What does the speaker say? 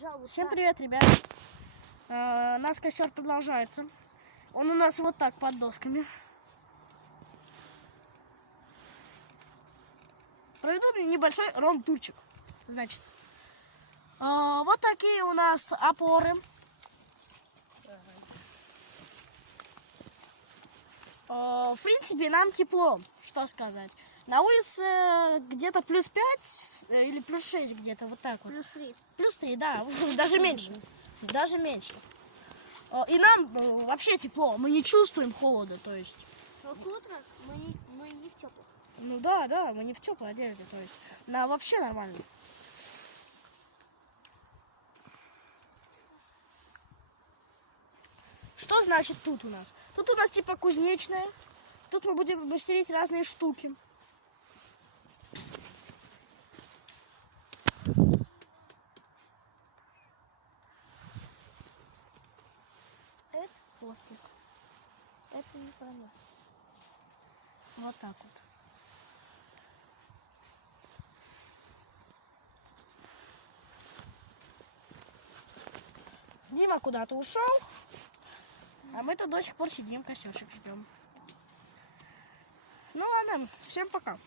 Пожалуйста. Всем привет, ребят. Наш костер продолжается. Он у нас вот так под досками. Проведу небольшой ром-турчик. Значит, вот такие у нас опоры. В принципе, нам тепло, что сказать. На улице где-то плюс 5 или плюс 6 где-то, вот так вот. Плюс 3. Плюс 3, да, даже меньше. Даже меньше. И нам вообще тепло, мы не чувствуем холода, то есть. Но в куртках мы не в теплых. Ну да, мы не в теплой одежде, то есть. Вообще нормально. Что значит тут у нас? Тут у нас типа кузнечная. Тут мы будем мастерить разные штуки. Это пофиг. Это не про нас. Вот так вот. Дима куда-то ушел. А мы тут до сих пор сидим, костерчик ждем. Ну ладно, всем пока.